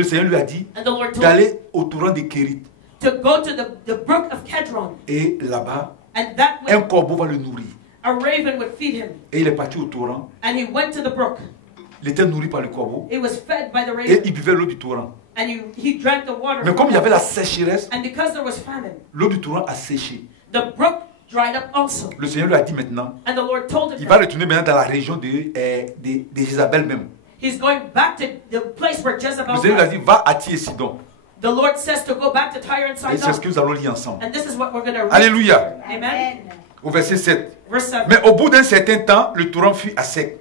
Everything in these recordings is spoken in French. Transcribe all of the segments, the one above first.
le Seigneur lui a dit And the Lord told him d'aller au torrent de Kérit. to go to the brook of Kedron. Et là-bas, And that un way, corbeau va le nourrir. a raven would feed him. Et il est parti au torrent. And he went to the brook. Il était nourri par le corbeau. He was fed by the Et raven. il buvait l'eau du torrent. And he drank the water. Mais comme il y avait la sécheresse, And because there was famine, l'eau du torrent a séché. the brook dried up also. Le Seigneur lui a dit maintenant, And the Lord told il him va retourner maintenant dans la région de Jézabel même. he's going back to the place where Jezebel Le Seigneur lui a was. dit, va à Tyr et Sidon. The Lord says to go back to Tyre and Et c'est ce Sidon. que nous allons lire ensemble. And this is what we're going to read. Alléluia. Amen. Au verset 7. Verse 7. Mais au bout d'un certain temps, le torrent fut à sec,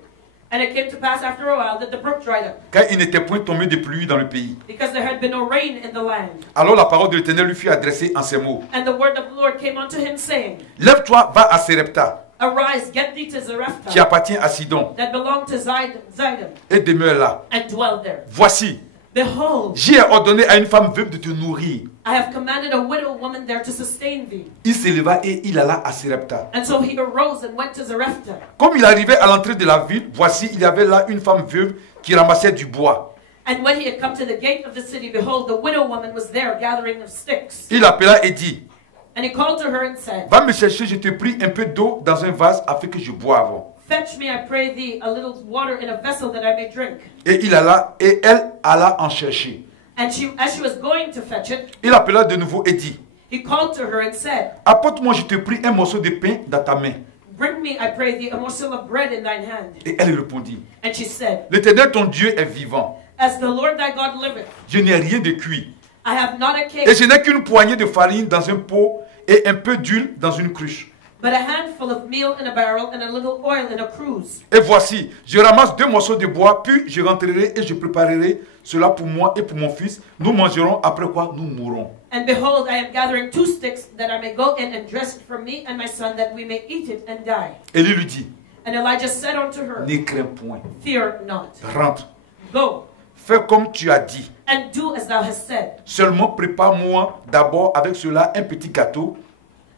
And it came to pass after a while that the brook dried up, car il n'était point tombé de pluie dans le pays. because there had been no rain in the land. Alors la parole de l'Éternel lui fut adressée en ces mots. And the word of the Lord came unto him, saying, Lève-toi, va à Sérepta, Arise, get thee to qui Zarephath, appartient à Sidon, that belonged to Zidon, et demeure là. and dwell there. Voici, Behold, j'ai ordonné à une femme veuve de te nourrir. I have commanded a widow woman there to sustain thee. Il s'éleva et il alla à Sérepta. And so he arose and went to Zarephath. Comme il arrivait à l'entrée de la ville, voici, il y avait là une femme veuve qui ramassait du bois. And when he had come to the gate of the city, behold, the widow woman was there gathering of sticks. Il appela et dit, And he called to her and said, va me chercher, je te prie, un peu d'eau dans un vase afin que je boive. Fetch me, I pray thee, a little water in a vessel that I may drink. Et il alla, et elle alla en chercher. And as she was going to fetch it, Il appela de nouveau et dit, he called to her and said, apporte-moi, je te prie, un morceau de pain dans ta main. Bring me, I pray thee, a morsel of bread in thine hand. Et elle répondit, And she said, l'Éternel ton Dieu est vivant. As the Lord thy God liveth, Je n'ai rien de cuit. I have not a Et cake, je n'ai qu'une poignée de farine dans un pot et un peu d'huile dans une cruche. but a handful of meal in a barrel and a little oil in a cruse. Et voici, je ramasse 2 morceaux de bois, puis je rentrerai et je préparerai cela pour moi et pour mon fils. Nous mangerons, après quoi nous mourrons. And behold, I am gathering 2 sticks that I may go in and dress it for me and my son, that we may eat it and die. Élie lui dit, And Elijah said unto her, ne crains point, Fear not. rentre, Go, fais comme tu as dit. and do as thou hast said. Seulement prépare-moi d'abord avec cela un petit gâteau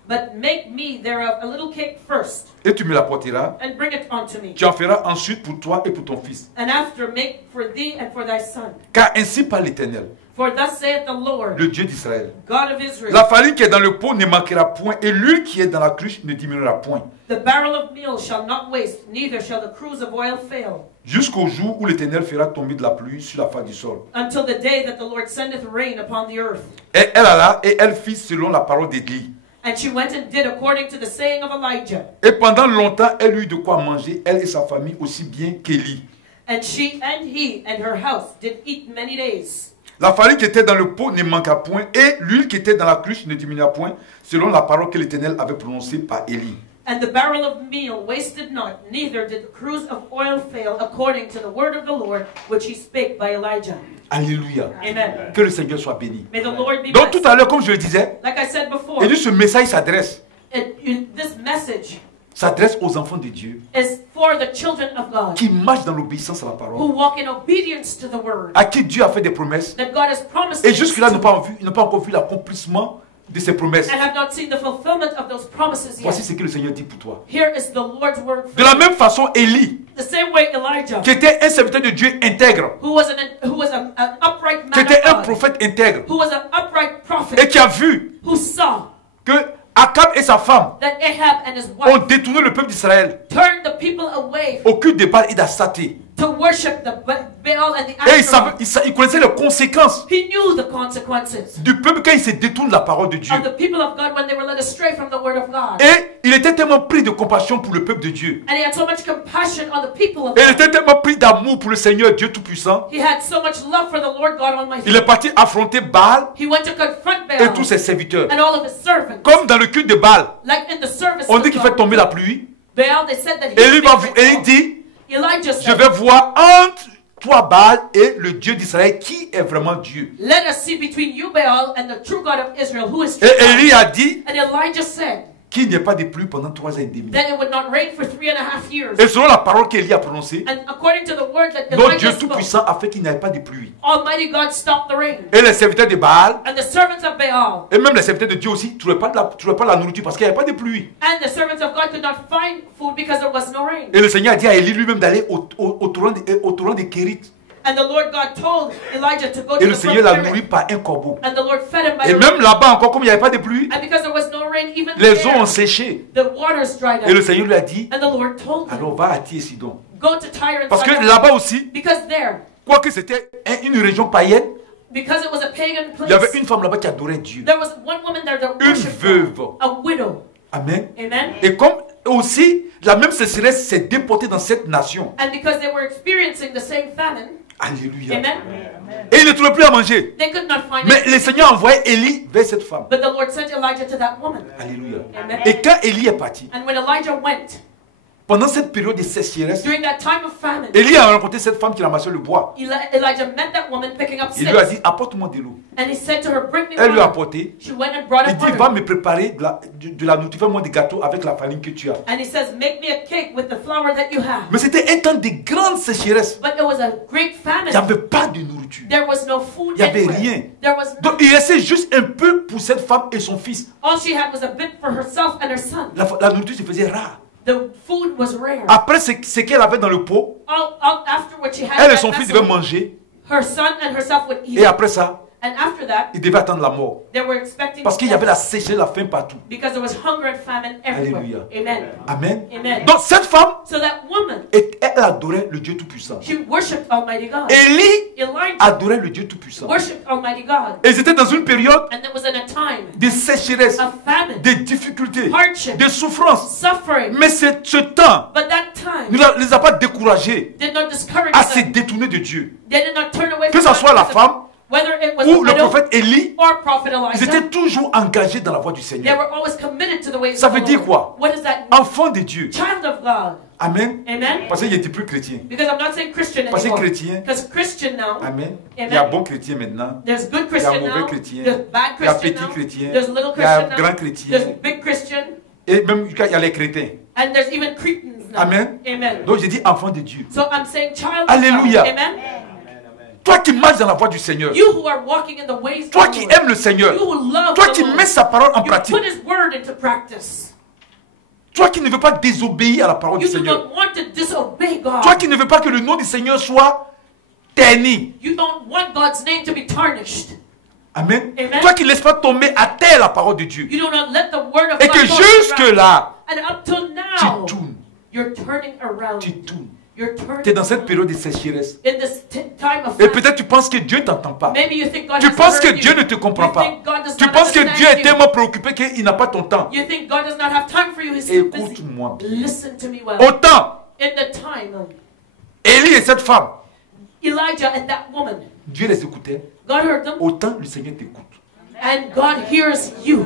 But make me thereof a little cake first, et tu me l'apporteras. and bring it unto me. Tu en feras ensuite pour toi et pour ton fils. And after make for thee and for thy son. Car ainsi parle l'Éternel, For thus saith the Lord, le Dieu d'Israël. God of Israel, La farine qui est dans le pot ne manquera point et l'huile qui est dans la cruche ne diminuera point. the barrel of meal shall not waste, neither shall the cruse of oil fail, Jusqu'au jour où l'Éternel fera tomber de la pluie sur la face du sol. until the day that the Lord sendeth rain upon the earth. Et elle alla et elle fit selon la parole d'Élie. And she went and did according to the saying of Elijah. Et pendant longtemps, elle eut de quoi manger, elle et sa famille, aussi bien qu'Élie. And she and he and her house did eat many days. La farine qui était dans le pot ne manqua point, et l'huile qui était dans la cruche ne diminua point, selon la parole que l'Éternel avait prononcée par Élie. And the barrel of meal wasted not, neither did the cruse of oil fail, according to the word of the Lord, which he spake by Elijah. Alléluia. Amen. Que le Seigneur soit béni. May the Lord be Donc tout blessed. à l'heure, comme je le disais, Like I said before, et dit ce message s'adresse this message aux enfants de Dieu is for the children of God qui marchent dans l'obéissance à la who parole, walk in obedience to the word à qui Dieu a fait des promesses, that God has promised et us jusque-là, to, ils n'ont pas encore vu l'accomplissement de ces promesses. and have not seen the fulfillment of those promises yet. Voici ce que le Seigneur dit pour toi. Here is the Lord's word for De la you. même façon, Élie, The same way Elijah, qui était un serviteur de Dieu intègre, who was an upright qui man était un of God, prophète intègre, who was an upright et prophet, qui a vu who saw que Akab et sa femme that Ahab and his ont wife détourné le peuple d'Israël turned the people away au culte de Baal et d'Astarté. to worship the Baal and the Et Asherah. il connaissait les conséquences He knew the consequences du peuple quand il se détourne de la parole de Dieu. of the people of God when they were led astray from the word of God. Et il était tellement pris de compassion pour le peuple de Dieu. And he had so much compassion on the people of Et il God. était tellement pris d'amour pour le Seigneur Dieu Tout-Puissant. He had so much love for the Lord God Almighty. Il est parti affronter Baal He went to confront et Baal tous ses serviteurs. and all of his servants. Comme dans le culte de Baal, Like in the service on of dit qu'il fait God, tomber la pluie. Baal, they said that he Et would il make dit, Elijah je said, vais voir entre toi Baal et le Dieu d'Israël qui est vraiment Dieu. let us see between you, Baal, and the true God of Israel, who is Et true God. Élie a dit And Elijah said qu'il n'y ait pas de pluie pendant 3 ans et demi. that it would not rain for 3.5 years. Et selon la parole qu'Élie a prononcée, And according to the word that notre Elijah Dieu spoke, Tout-Puissant a fait qu'il n'y ait pas de pluie. Almighty God stopped the rain. Et les serviteurs de Baal, And the servants of Baal et même les serviteurs de Dieu aussi, ne trouvaient pas la nourriture parce qu'il n'y avait pas de pluie. and the servants of God could not find food because there was no rain. Et le Seigneur a dit à Élie lui-même d'aller au torrent de Kérit. And the Lord God told Elijah to go Et to le the Seigneur l'a brook nourri Cherith. par un corbeau. And the Lord fed him by Et the même river. là-bas encore, comme il n'y avait pas de pluie, And because there was no rain even les there, eaux ont séché. the waters dried Et le up. Seigneur lui a dit, And the Lord told him, alors va à Tyr et Sidon. go to Tyre and Parce que Sidon. là-bas aussi, Because there, quoique c'était une région païenne, because it was a pagan il y avait place, une femme là-bas qui adorait Dieu. there was one woman there that Une worshipped veuve. God, a widow. Amen. Amen. Et comme aussi, la même sécheresse s'est déportée dans cette nation. And because they were experiencing the same famine, Alléluia. amen, Et il ne trouvait plus à manger. they could not find Mais it. le Seigneur a envoyé Élie vers cette femme. But the Lord sent Elijah to that woman. Alléluia. Amen. Et quand Élie est parti, And when Elijah went, pendant cette période de sécheresse, during that time of famine, Élie a rencontré cette femme qui ramassait le bois. Elijah met that woman picking up Il lui a dit, sticks. apporte-moi de l'eau. And he said to her, bring me Elle lui a water. apporté. She went and brought Il him dit, va water. me préparer de la nourriture, fais-moi des gâteaux avec la farine que tu as. And he says, make me a cake with the flour that you have. Mais c'était un temps de grande sécheresse. But it was a great Il n'y famine. avait pas de nourriture. There was no food Il n'y avait anywhere. rien. There was Donc il restait juste un peu pour cette femme et son fils. all she had was a bit for herself and her son. La nourriture se faisait rare. The food was rare. Après ce qu'elle avait dans le pot, After what she had, elle et in son that fils vessel, devaient manger. her son and herself would eat Et it. après ça, And after that, ils devaient attendre la mort. they were expecting Parce qu'il y avait la death sécheresse, la faim partout. because there was hunger and famine everywhere. Alléluia. Amen. Amen. Amen. Donc cette femme, So that woman, elle adorait le Dieu Tout-Puissant. she worshipped Almighty God. Élie Elijah adorait le Dieu Tout-Puissant. worshipped Almighty God. Et c'était dans une période And it was in a time de sécheresse, of famine, de difficultés, hardship, de souffrances. suffering. Mais ce temps But that time ne les a pas découragés did not discourage à se them. détourner de Dieu. They did not turn away Que from ce soit la God. femme Whether it was ou the le widow prophète Élie, or Prophet ils Elijah, étaient toujours engagés dans la voie du they Seigneur. were always committed to the ways Ça of veut the dire Lord. quoi? What does that mean? Enfant de Dieu. Child of God. Amen. Amen. Parce qu'il n'était plus chrétien. Because I'm not saying Christian Parce que anymore. chrétien, Because Christian now, amen. Amen. Il y a bon chrétien maintenant. there's good Il y a Christian mauvais now, chrétien. there's bad Il y a Christian petit now, chrétien. there's little Il y a Christian grand now, chrétien. there's big Christian, Et même il y a les chrétiens. and there's even Cretans now. Amen. Amen. Donc j'ai dit enfant de Dieu. So I'm saying child Alléluia. of God. Amen. Toi qui marches dans la voie du Seigneur. You who are walking in the ways Toi of qui the Lord. aimes le Seigneur. You who love Toi the qui Lord. mets sa parole en You pratique. put His word into practice. Toi qui ne veux pas désobéir à la parole du You do Seigneur. not want to disobey God. Toi qui ne veux pas que le nom du Seigneur soit terni. You don't want God's name to be tarnished. Amen. Amen. Toi qui ne laisses pas tomber à terre la parole de Dieu. You do not let the word of Et God que go to the jusque ground. là, And up till tu now, tournes. you're turning around. Tu tournes. You're turning Tu es dans cette around. période de sécheresse. In this time of Et famine. peut-être tu penses que Dieu ne t'entend pas. Maybe you think God Tu has penses not que heard Dieu you. ne te comprend You pas. think God does Tu not penses que understand Dieu est you. tellement préoccupé qu'il n'a pas ton temps. You think God does not have time for you. He's too busy. Écoute-moi bien. Listen to me well. Autant In the time of Élie et cette femme, Elijah and that woman, Dieu les écoutait. God heard them, Autant le Seigneur t'écoute. and God hears you.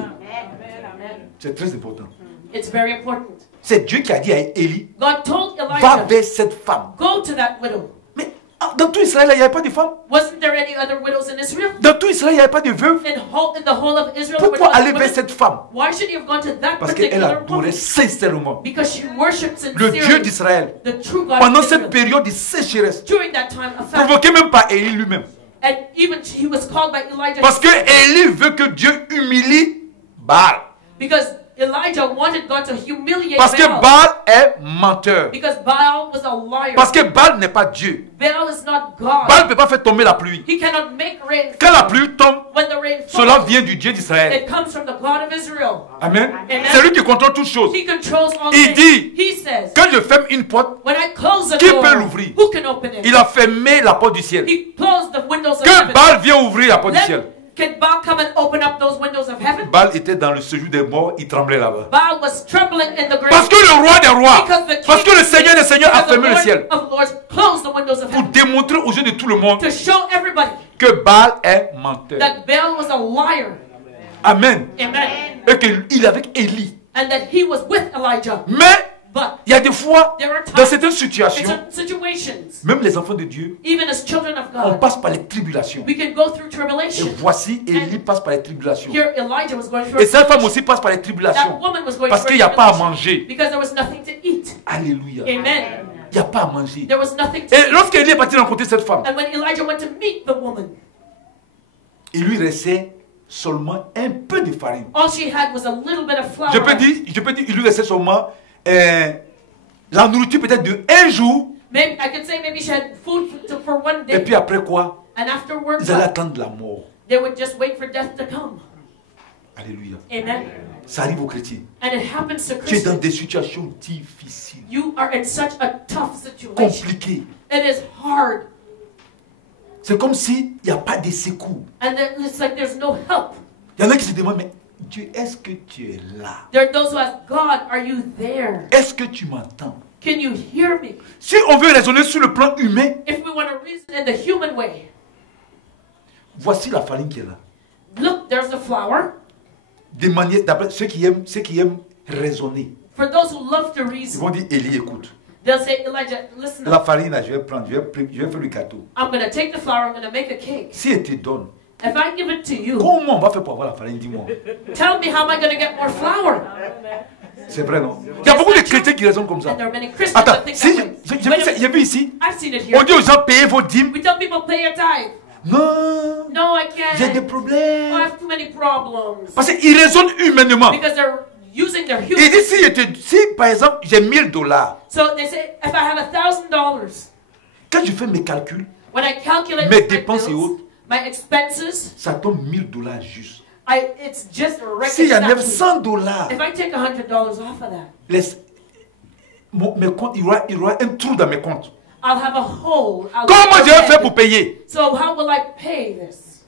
C'est très important. It's very important. C'est Dieu qui a dit à Élie, God told va Elijah, vers cette femme. go to that widow. Mais dans tout Israël, il n'y avait pas de femme. Wasn't there any other widows in Israel? Dans tout Israël, il n'y avait pas de veuve. In the whole of Israel, there were Pourquoi no aller other vers women? cette femme? Why should he have gone to that Parce qu'elle particular adorait woman? sincèrement Because she worshipped le Dieu sincerely d'Israël. the true God Pendant of cette Israel. période de sécheresse, During that time of famine. provoquée même par Élie lui-même. And even he was called by Elijah Parce que Élie veut que Dieu humilie Baal. because Elijah wanted God to humiliate Parce que Baal. Baal est menteur. Because Baal was a liar. Parce que Baal n'est pas Dieu. Baal is not God. Baal ne peut pas faire tomber la pluie. He cannot make rain. Quand la pluie tombe, When the rain cela falls, vient du Dieu d'Israël. it comes from the God of Israel. Amen. Amen. C'est lui qui contrôle toutes choses. He controls all Il things. dit, He says, quand je ferme une porte, when I close the qui door, peut l'ouvrir? who can open it? il a fermé la porte du ciel. He closed the windows of Que heaven. Baal vienne ouvrir la porte du ciel. Can Baal come and open up those windows of heaven? Baal était dans le séjour des morts, il tremblait là-bas. Baal was trembling in the grave. Parce que le roi des rois, Because the parce que le Seigneur des seigneurs a because the fermé le Lord ciel. of lords closed the windows of Pour heaven démontrer aux yeux de tout le monde to show everybody que Baal est menteur. that Baal was a liar. Amen. Amen. Et qu'il est avec Élie. And that he was with Elijah. Mais But il y a des fois, there are dans times, certaines in situations, certain situations, même les enfants de Dieu, even as children of on God, passe par les tribulations. we can go through Et tribulation. voici, Élie passe par les tribulations. Here Elijah was going through Et cette femme tribulation. aussi passe par les That tribulations. woman was going Parce through qu'il n'y a pas à tribulation manger. because there was nothing to eat. Alléluia. Amen. Il n'y a pas à manger. There was nothing to Et eat. lorsqu'Élie est parti rencontrer cette femme, And when Elijah went to meet the woman, il lui restait seulement un peu de farine. all she had was a little bit of flour. Je peux dire, il lui restait seulement la nourriture peut-être de un jour Maybe I could say maybe she had food for one Et day, puis après quoi? and afterwards Ils allaient attendre la mort. they would just wait for death to come. Alléluia. Amen. Ça arrive aux chrétiens. And it happens to Tu es dans Christians. des situations difficiles, You are in such a tough situation. compliquées. It is hard, C'est comme s'il n'y a pas de secours. and it's like there's no help. Il y en a qui se demandent, mais Dieu, est-ce que tu es là? There are those who ask, God, are you there? Est-ce que tu m'entends? Can you hear me? Si on veut raisonner sur le plan humain, If we want to reason in the human way, voici la farine qui est là. look, there's the flour. De manière, d'après ceux qui aiment raisonner, For those who love to ils reason, vont dire, Élie, écoute, they'll say, Elijah, listen la up. farine, là, je vais prendre, je vais faire le gâteau. I'm going to take the flour, I'm going to make a cake. Si elle te donne, If I give it to you, comment on va faire pour avoir la farine? Dis-moi. tell me how am I going to get more flour? C'est vrai, non? Il y a beaucoup de chrétiens qui raisonnent comme ça. And there are many Christians Attends, that think si that way. j'ai Wait a minute. vu ici, I've seen it on here. dit aux gens, payez vos dîmes. We tell people pay your tithe. Non, No, I j'ai des can't. I problèmes. have too many problems. Parce qu'ils raisonnent humainement. Because they're using their Il human. dit, si par exemple, j'ai $1000, So they say, if I have $1,000, quand je fais mes calculs, when I calculate mes my dépenses et bills, autres, my expenses, ça tombe $1000 juste. it's just right. S'il y a exactly. $900, If I take $100 off of that, mes comptes, il y aura un trou dans mes comptes. I'll have a hole. Comment je vais faire pour payer? So how will I pay this?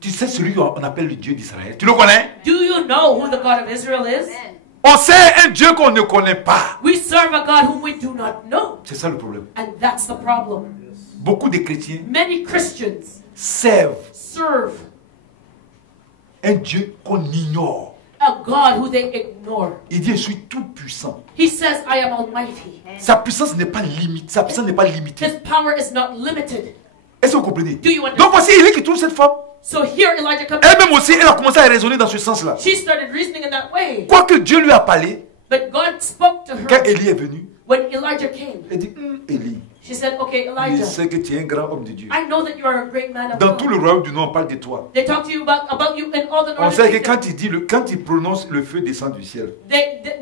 Tu sais celui qu'on appelle le Dieu d'Israël. Tu le connais? Do you know who the God of Israel is? On sait un Dieu qu'on ne connaît pas. We serve a God whom we do not know. C'est ça le problème. And that's the problem. Beaucoup de chrétiens Many Christians servent serve un Dieu qu'on ignore. a God who they ignore. Il dit, je suis tout puissant. He says, I am almighty. Sa puissance n'est pas limitée. Sa puissance n'est pas limitée. His power is not limited. Est-ce que vous comprenez? Do you understand? Donc voici Élie qui trouve cette femme. So here Elijah comes. Elle-même aussi, elle a commencé à raisonner dans ce sens-là. She started reasoning in that way. Quoique Dieu lui a parlé, But God spoke to quand her Élie est venu, when Elijah came. elle dit, Élie, She said, okay, je Elijah, sais que tu es un grand homme de Dieu. I know that you are a great man of Dans tout God. le royaume du Nord, on parle de toi. They talk to you about you in all the On northern sait que kingdom. quand il prononce, le feu descend du ciel.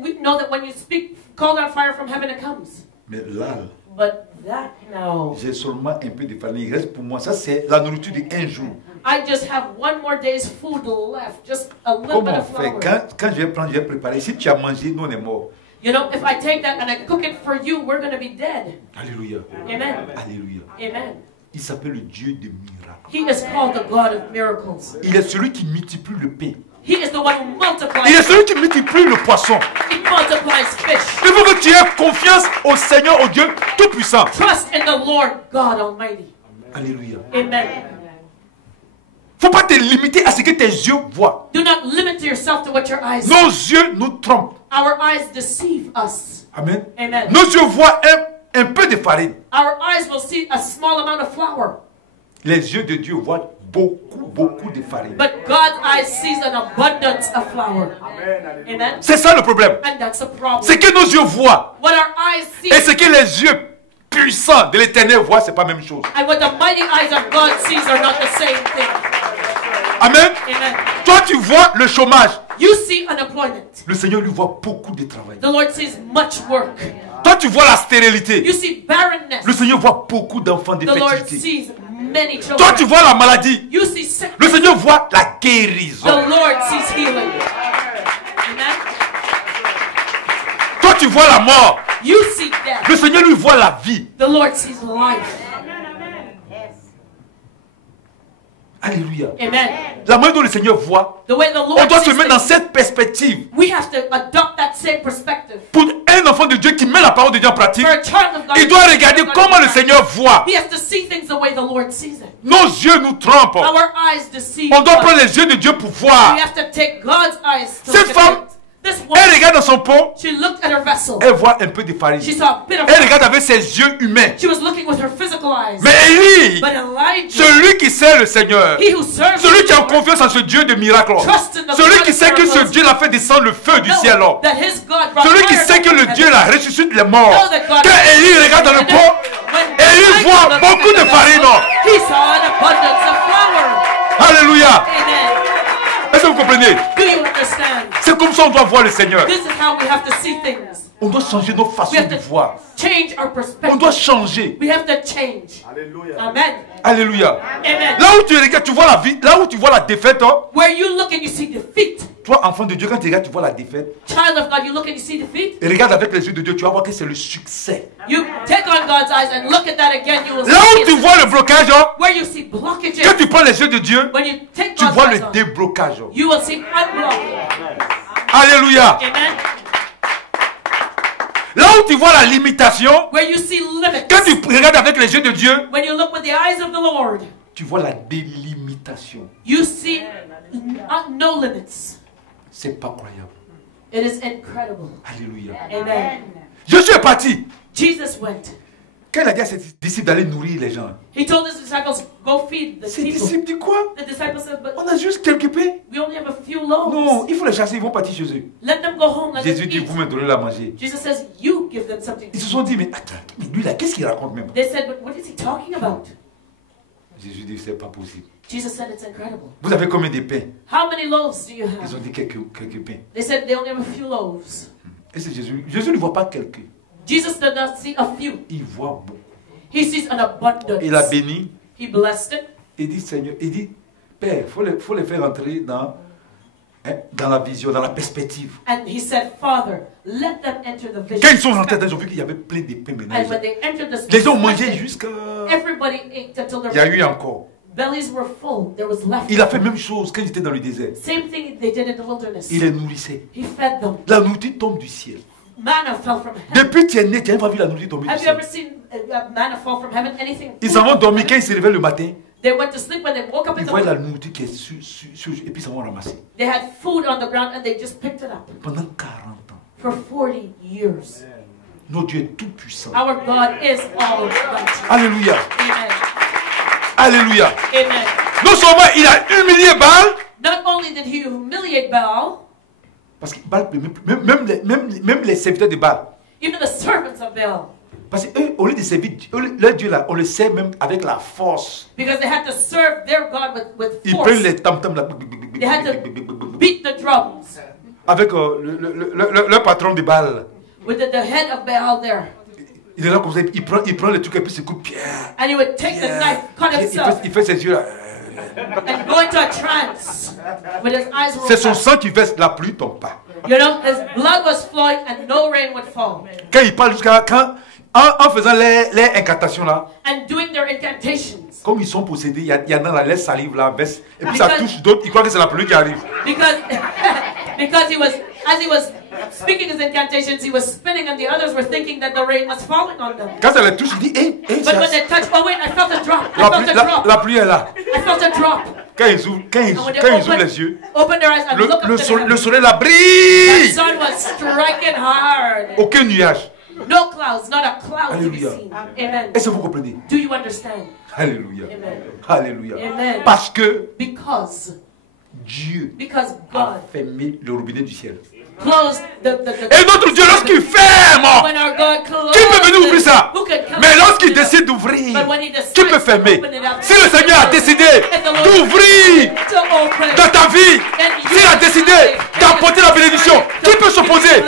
We know that when you speak, call down fire from heaven, it comes. Mais là, But that, no. j'ai seulement un peu de farine. Il reste pour moi. Ça, c'est la nourriture d'un jour. I just have one more day's food left. Just a little bit Comment of on fait? flour. Quand je vais prendre, je vais préparer. Si tu as mangé, nous on est morts. You know, if I take that and I cook it for you, we're going to be dead. Alléluia. Amen. Alléluia. Amen. Il s'appelle le Dieu des miracles. He is called the God of miracles. Il est celui qui multiplie le pain. He is the one who multiplies. Il est celui qui multiplie le poisson. He multiplies fish. Il faut que tu aies confiance au Seigneur, au Dieu Tout-Puissant. Trust in the Lord God Almighty. Alléluia. Amen. Il ne faut pas te limiter à ce que tes yeux voient. Do not limit yourself to what your eyes see. Nos yeux nous trompent. Our eyes deceive us. Amen. Amen. Nos yeux voient un peu de farine. Our eyes will see a small amount of flour. Les yeux de Dieu voient beaucoup de farine. But God's eyes sees an abundance of flour. Amen. C'est ça le problème. And that's a problem. Ce que nos yeux voient What our eyes see et ce que les yeux puissants de l'éternel voient, c'est pas la même chose. and what the mighty eyes of God sees are not the same thing. Amen. Amen. Toi, tu vois le chômage. You see unemployment. Le Seigneur lui voit beaucoup de travail. The Lord sees much work. Toi, tu vois la stérilité. You see barrenness. Le Seigneur voit beaucoup d'enfants de The Lord fertilité. sees many children. Toi, tu vois la maladie. You see sickness. Le Seigneur voit la guérison. The Lord sees healing. Amen. Toi, tu vois la mort. You see death. Le Seigneur lui voit la vie. The Lord sees life. Alléluia. Amen. La manière dont le Seigneur voit, The way the on Lord doit se sees mettre dans things, cette perspective. we have to adopt that same perspective. Pour un enfant de Dieu qui met la parole de Dieu en pratique, For a child of God, il doit regarder comment le Seigneur voit. He has to see things the way the Lord sees it. Nos yeux nous trompent. Our eyes deceive On doit us. prendre les yeux de Dieu pour voir. We have to take God's eyes to Cette look at femme, it. This Elle woman, regarde dans son pot, she looked at her vessel. elle voit un peu de farine. She saw a bit of Elle regarde avec ses yeux humains. She was looking with her physical eyes. Mais Élie, But Elijah, celui qui sait le Seigneur, he who serves celui qui the a Lord, confiance en ce Dieu de miracles, trust in the celui God qui of sait que ce miracles, Dieu l'a fait descendre le feu du know ciel, that his God brought celui qui fire sait que down le from Dieu heaven. la ressuscite les morts, Know that God quand Élie regarde dans le And pot, when Élie Elijah voit looked beaucoup at de the farine. vessel, he saw an abundance of flour. Alléluia. Amen. Est-ce que vous comprenez? Do you understand? understand. C'est comme ça qu'on doit voir le Seigneur. This is how we have to see things. On doit changer nos façons We have de to voir. change our On perspective. doit changer. We have to change. Amen. Alléluia. Amen. Là où tu regardes, tu vois la vie. Là où tu vois la défaite, hein, Where you look and you see defeat. toi, enfant de Dieu, quand tu regardes, tu vois la défaite. Child of God, you look and you see defeat. Et regarde avec les yeux de Dieu, tu vas voir que c'est le succès. You take on God's eyes and look at that again. You will Là où see tu it. vois le blocage, hein, Where you see blockages. quand tu prends les yeux de Dieu, When you take tu God's vois eyes le on, déblocage. you will see unblocking. Alléluia. Amen. Là où tu vois la limitation, Where you see limits. quand tu regardes avec les yeux de Dieu, When you look with the eyes of the Lord, tu vois la délimitation. you see no limits. C'est pas croyable. It is incredible. Alléluia. Amen. Jésus est parti. Jesus went. Quand il a dit à ses disciples d'aller nourrir les gens, He told his disciples, go feed the ses people. disciples disent quoi? The disciples said, but On a juste quelques pains. we only have a few loaves. Non, il faut les chasser, ils vont partir chez eux. Let them go home. Let Jésus them dit, eat. vous me donnez à manger. Jesus says, you give them something. Ils se sont dit, mais attends, mais lui là, qu'est-ce qu'il raconte même? They said, but what is he talking about? Jésus dit, c'est pas possible. Jesus said, it's incredible. Vous avez combien de pains? How many loaves do you Ils have? ont dit quelques pains. They said they only have a few loaves. Et c'est Jésus. Jésus ne voit pas quelques. Jesus did not see a few. Il voit beaucoup. He sees an abundance. Il a béni. He blessed it. Il dit, Seigneur, il dit, Père, il faut les faire entrer dans la vision, dans la perspective. And he said, Father, let them enter the vision. Quand ils sont rentrés, ils ont vu qu'il y avait plein de pains maintenant. And when they entered the Les gens ont mangé jusqu'à... everybody ate until Il y a their eu encore. bellies were full. There was left. Il a fait la même chose quand il était dans le désert. Same thing they did in the wilderness. Il les nourrissait. He fed them. La nourriture tombe du ciel. Manna fell from heaven. Depuis que tu es né, tu n'as pas vu la nourriture tomber du Have you ciel. ever seen manna fall from heaven? Anything? Ils s'en vont dormir quand ils se réveillent le matin. They went to sleep when they woke up Ils in the voient la morning. nourriture qui est sur et puis ils s'en vont ramasser. They had food on the ground and they just picked it up. Pendant 40 ans. For 40 years. Notre Dieu est tout puissant. Our God is almighty. Alléluia. Amen. Alléluia. Amen. Non seulement il a humilié Baal, Not only did he humiliate Baal, parce que Baal, même les serviteurs de Baal, even the servants of Baal, parce qu'eux, au lieu de servir leur Dieu là, on le sert même avec la force. because they had to serve their God with Ils force. prennent les tam-tams là. They had to beat the drums Avec le patron de Baal. with the head of Baal there. Il est là comme ça, il prend le truc et puis il se coupe. Pierre. And he would take the knife, cut himself, Il fait ses yeux là. and go into a trance with his eyes rolled C'est son back. sang qui verse, la pluie tombe pas. You know, his blood was flowing and no rain would fall. Quand il parle en faisant les incantations là, And doing their incantations. comme ils sont possédés, il y en a là, les salives là, verse, et puis ça touche d'autres, ils croient que c'est la pluie qui arrive. Because as he was speaking his incantations, he was spinning and the others were thinking that the rain was falling on them. Quand ça les touche, il dit, But when they touched, oh wait, I felt a drop. I felt a drop. la pluie est là. I felt a drop. Quand ils ouvrent les yeux, Open their eyes and look up to the le soleil là The brille. sun was striking hard. Aucun nuage. No clouds, not a cloud to be Alléluia. seen. Amen. Est-ce que vous comprenez? Do you understand? Alléluia. Amen. Alléluia. Amen. Parce que Because Dieu a God fermé le robinet du ciel. closed Et notre Dieu, lorsqu'il ferme, when our God closed qui peut venir ouvrir ça? Who could come Mais and lorsqu'il open it up? décide d'ouvrir, But when he decides qui peut to fermer? open it up, Si le Seigneur a décidé d'ouvrir to open dans ta vie, s'il a décidé d'apporter la bénédiction, qui peut s'opposer?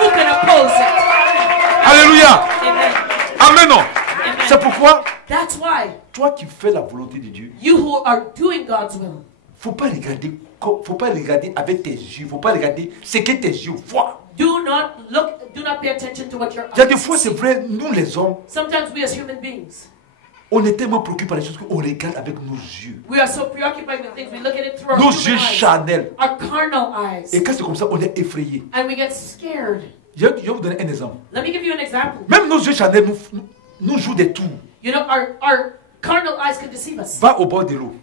Who can oppose it? Alléluia. Amen. Amen. Non. Amen. C'est pourquoi, That's why toi qui fais la volonté de Dieu, you who are doing God's will, faut pas regarder avec tes yeux, faut pas regarder ce que tes yeux voient. do not pay attention to what your Il y a des eyes fois, c'est see. vrai, nous les hommes, Sometimes we as human beings, on est tellement préoccupés par les choses qu'on regarde avec nos yeux. we are so preoccupied with things, we look at it through our Nos human yeux eyes, charnels. our carnal eyes, Et quand c'est comme ça, on est effrayé. and we get scared. Je vais vous donner un exemple. Let me give you an example. Même nos yeux charnels nous jouent des tours. You know, our carnal eyes can deceive us. Va au bord de l'eau,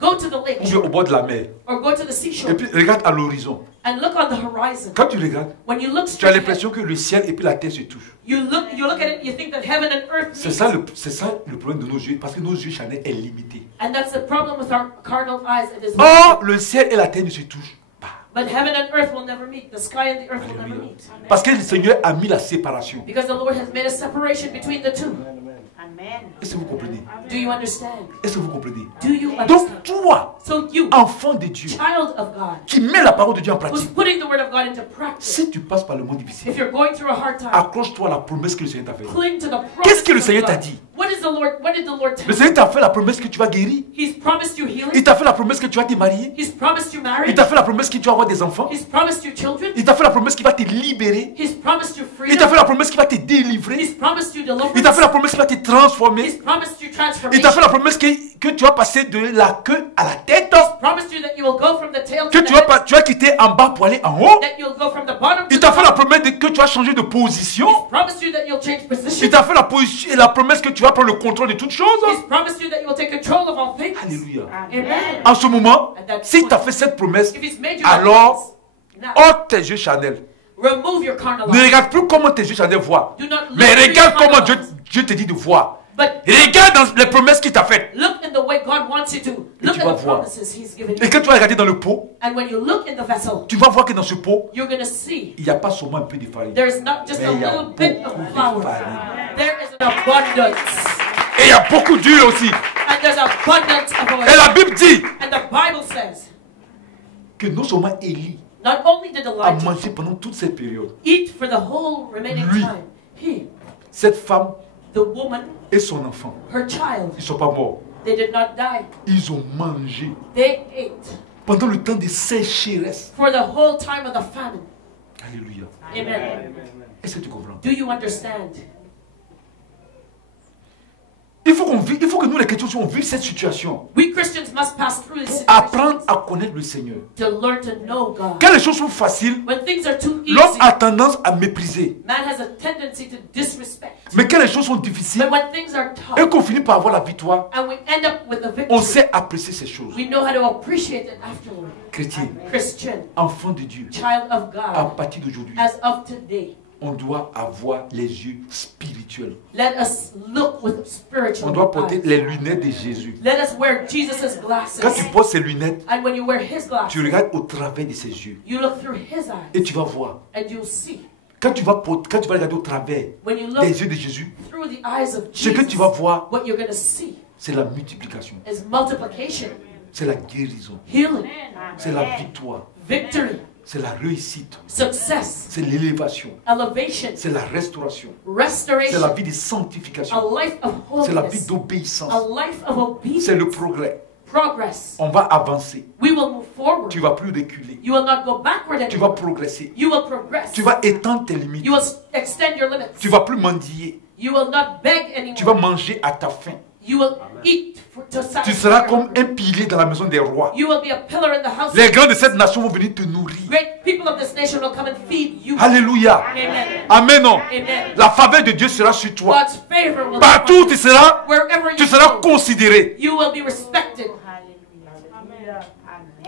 Go to the ou lake bien au bord de la mer. or go to the seashore Et puis regarde à l'horizon. and look on the horizon. Quand tu regardes, When you look tu as straight ahead, l'impression que le ciel et puis la terre se touchent. you look at it, you think that heaven and earth C'est meet. ça le problème de nos yeux, parce que nos yeux charnels est limité. And that's the problem with our carnal eyes. It is Or, le ciel et la terre ne se touchent pas. But heaven and earth will never meet. The sky and the earth will never Alléluia. meet. Parce que le Seigneur a mis la séparation. Because the Lord has made a separation between the two. Est-ce que vous comprenez? Do you understand? Est-ce que vous comprenez? Do you understand? Donc toi, So you, enfant de Dieu, child of God, qui met la parole de Dieu en who's pratique, putting the word of God into practice, si tu passes par le monde if difficile, you're going through a hard time, accroche-toi à la promesse que le Seigneur t'a faite. cling to the promise. Qu'est-ce que le of Seigneur t'a God. dit? What did the Lord tell Le you? Seigneur t'a fait la promesse que tu vas guérir. He's promised you Il healing. t'a fait la promesse que tu vas te marier. He's promised you Il marriage. t'a fait la promesse que tu vas avoir des enfants. He's promised you children. Il t'a fait la promesse qu'il va te libérer. He's promised you Il t'a fait freedom. la promesse qu'il va te délivrer. He's promised you Il t'a fait deliverance. la promesse qu'il va te transformer. He's promised you Il t'a transformation. fait la promesse que tu vas passer de la queue à la tête. Promised you that you will go from the tail Que to the tu vas, head. tu vas quitter en bas pour aller en haut. That you'll go from the bottom to Il the t'a fait la top. promesse que tu vas changer de position. He's promised you that you'll change position. Il t'a fait la promesse que tu vas prendre le contrôle de toutes choses. He's promised you that you will take control of all things. Alléluia. Amen. En ce moment, At that si tu point, as fait cette promesse, if he's made you that alors, promise, now, ôte tes yeux charnels. remove your carnal Ne eyes. regarde plus comment tes yeux charnels voient. Do not look Mais through regarde your comment carnal eyes. Dieu te dit de voir. But Regarde dans les promesses qu'il t'a faites. look in the way God wants you to. Et Look tu at vas the voir. promises He's given Et you. quand tu vas regarder dans le pot, And when you look in the vessel, tu vas voir que dans ce pot, you're going to see il n'y a pas seulement un peu de farine. there's not just Mais a il y a little bit beaucoup of de flour. farine. There is an abundance. Et il y a beaucoup d'huile aussi. And there's abundance of Et oil. la Bible dit And the Bible says, que non seulement Élie not only did a Elijah mangé pendant toute cette période, eat for the whole remaining Lui. time, he, cette femme the woman, et son enfant, her child, ils ne sont pas morts. they did not die. Ils ont mangé They ate pendant le temps de sécheresse. for the whole time of the famine. Alléluia. Amen. Est-ce que tu comprends? Do you understand? Il faut que nous les chrétiens on vive cette situation. We Christians must pass through this situation Apprendre à connaître le Seigneur. to learn to know God. Quand les choses sont faciles, When things are too l'homme easy, a tendance à mépriser. man has a tendency to disrespect. Mais quand les choses sont difficiles But when things are et tough qu'on finit par avoir la victoire, and we end up with the on victory, sait apprécier ces choses. we know how to appreciate it afterward. Chrétien, Christian, enfant de Dieu, child of à God, partir d'aujourd'hui, as of today, on doit avoir les yeux spirituels. let us look with On spiritual doit porter eyes. les lunettes de Jésus. Let us wear Jesus' glasses. Quand tu portes ces lunettes, And when you wear his glasses, tu regardes au travers de ses yeux you look through his eyes et tu vas voir. and you'll see. Quand tu vas regarder au travers When you des look yeux de Jésus, through the eyes of ce que tu Jesus, vas voir, what you're going to see c'est la multiplication, is multiplication, c'est la guérison, healing, c'est la victoire, victory, c'est la réussite, success, c'est l'élévation, elevation, c'est la restauration, c'est restoration, la vie de a sanctification, life of c'est la vie holiness, d'obéissance, a life of obedience, c'est le progrès. progress. On va avancer. We will move forward. Tu ne vas plus reculer. You will not go backward Tu vas anymore. progresser. You will progress. Tu vas étendre tes limites. You will extend your limits. Tu ne vas plus mendier. You will not beg Tu vas anymore. manger à ta faim. You will eat to Tu satisfy seras your comme hunger. un pilier dans la maison des rois. You will be a pillar in the house. Les grands de cette nation vont venir te nourrir. Great people of this nation will come and feed you. Alléluia. Amen. Amen. Non. Amen. La faveur de Dieu sera sur toi. God's favor will Partout où be tu seras, wherever tu you seras go. considéré. You will be respected.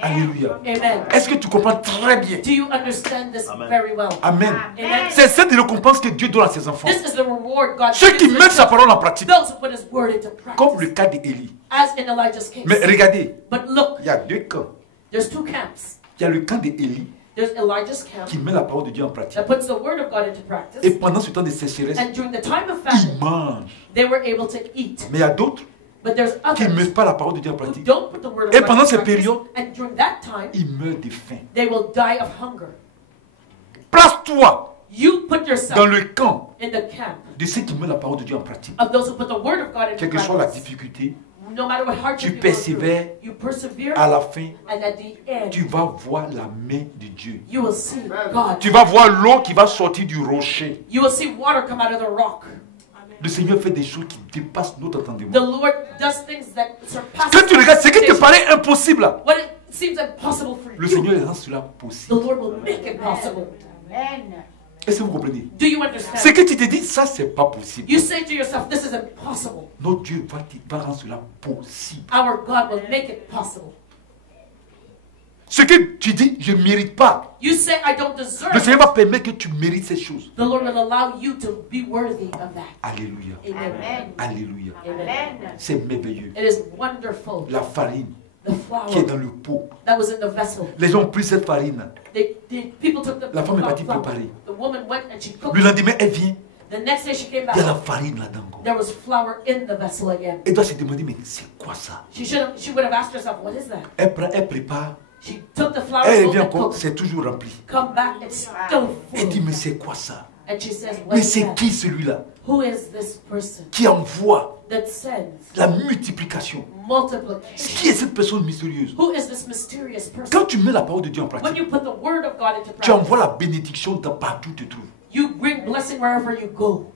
Alléluia. Amen. Est-ce que tu comprends très bien? Do you understand this very well? Amen. Amen. C'est cette récompense que Dieu donne à ses enfants. This is the reward God Ceux qui gives mettent sa to parole en pratique. those who put His word into Comme le practice, cas d'Élie. as in Elijah's case. Mais regardez, But look, il y a deux camps. there's two camps. Il y a le camp d'Élie There's Elijah's camp qui met la parole de Dieu en pratique. that puts the word of God into Et practice, pendant ce temps de sécheresse, and during the time of ils famine, mangent. they were able to eat. Mais il y a d'autres But there's qui ne others mettent pas la parole de Dieu en who pratique. don't put the word of Et God pendant into ces practice, périodes, and during that time, ils meurent de faim. they will die of hunger. Place-toi You put dans yourself le camp in the camp de ceux qui mettent la parole de Dieu en pratique. of those who put the word of God into Quelle que soit la practice. difficulté, No matter what hardship tu you go through, persévères, you persevere, à la fin, and at the end, tu vas voir la main de Dieu. you will see God. Tu vas voir l'eau qui va sortir du rocher. You will see water come out of the rock. Le Seigneur fait des choses qui dépassent notre The entendement. Lord does things that surpass Quand tu regardes ce qui te expectation. paraît impossible, là, What it seems impossible for le you, Seigneur rend cela the possible. Lord will make it possible. Est-ce que vous comprenez? Do you Ce understand? que tu te dis, ça, c'est pas possible. You say to yourself, this is impossible. Notre Dieu va rendre cela possible. Our God will make it possible. Ce que tu dis, je ne mérite pas. You say, I don't deserve Le Seigneur it. va permettre que tu mérites ces choses. The Lord will allow you to be worthy of that. Alléluia. Amen. Alléluia. Amen. C'est merveilleux. It is wonderful. La farine The qui est flour dans le pot. that was in the vessel. Les gens ont pris cette farine. People took the La femme est partie flour. préparer. The woman went and she cooked. Le lendemain, elle vient. The The next day she came il y a la back. farine là-dedans. There was flour in the vessel again. Elle doit se demander, mais c'est quoi ça? She would have asked herself, what is that? Elle prépare, She took the flour elle bowl revient and encore, cooked. c'est toujours rempli. Come back, it's still Elle dit, full. mais c'est quoi ça? And she says, what Mais is c'est that? qui celui-là Who is this person qui envoie that sends la multiplication? Qui multiplication? est cette personne mystérieuse? Who is this mysterious person? Quand tu mets la parole de Dieu en When pratique, you put the word of God into tu practice, envoies la bénédiction dans partout où tu te trouves. you bring blessing wherever you go.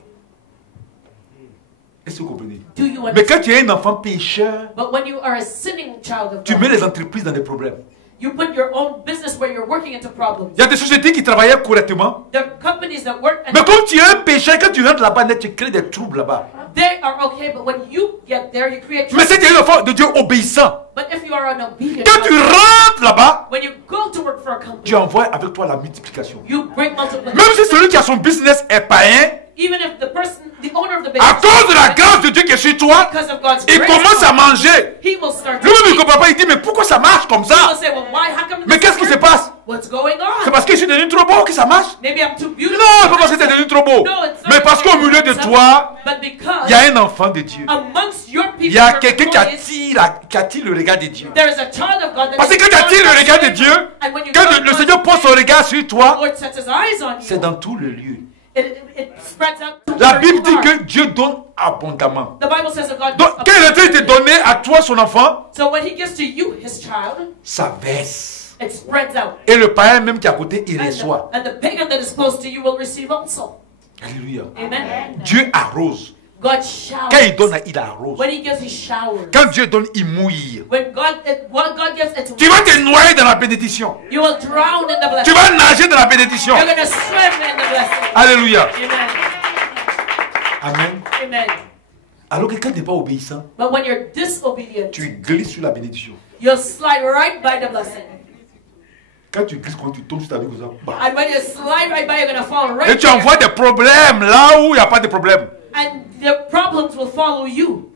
Est-ce que vous comprenez? Do you Mais understand? quand tu es un enfant pécheur, But when you are a sinning child of tu mets God, les entreprises dans des problèmes. you put your own business where you're working into problems. Il y a des sociétés qui travaillaient correctement. There are companies that work and Mais comme tu es un pécheur, quand tu rentres là-bas, tu crées des troubles là-bas. they are okay, but when you get there, you create Mais trouble. si tu es un enfant de Dieu obéissant, But if you are an obedient quand tu child, rentres là-bas, when you go to work for a tu company, envoies avec toi la multiplication. you bring multiplication. Même si celui qui a son business est païen, Even if the person, the owner of the à business, cause de la grâce de Dieu qui est sur toi, because of God's il grace, commence à manger. he will start to Lui-même, il ne eat. comprend pas. Il dit, mais pourquoi ça marche comme He will ça? say, well, why? How come Mais this qu'est-ce qui se works? passe? What's going C'est on? parce que je suis devenu trop beau que ça marche? Maybe I'm too beautiful. Non, c'est pas parce que tu es devenu trop beau. No, it's not Mais parce qu'au milieu de toi, but because il y a un enfant de Dieu. amongst your people, Il y a your quelqu'un employees, qui attire le regard de Dieu. there is a child of God that Parce que is quand tu attires le regard de Dieu, and when you quand go le to Seigneur pose son regard sur the toi, Lord sets his eyes on c'est you. dans tout le lieu. It spreads out to La where Bible you dit are. que Dieu donne abondamment. The Bible says that God Donc, gives quand il est en train de te abundantly. donner à toi, son enfant, So when he gives to you his child, ça verse. it spreads out. Et le païen même qui est à côté, il reçoit. And the pagan that is close to you will receive also. Alléluia. Amen. Dieu arrose. God showers. Quand il donne, il arrose. When he gives, he showers. Quand Dieu donne, il mouille. What God gives, it's Tu vas te noyer dans la bénédiction. you will drown in the Tu blessing. vas nager dans la bénédiction. You're going to swim in the blessing. Alléluia. Amen. Amen. Amen. Alors que quand tu n'es pas obéissant, But when you're disobedient, tu glisses sur la bénédiction. you'll slide right by the blessing. Quand tu glisses, quand tu tombes sur ta vie comme ça, bah. And when you slide right by, you're going to fall right Et tu there. envoies des problèmes là où il n'y a pas de problème. And the problems will follow you.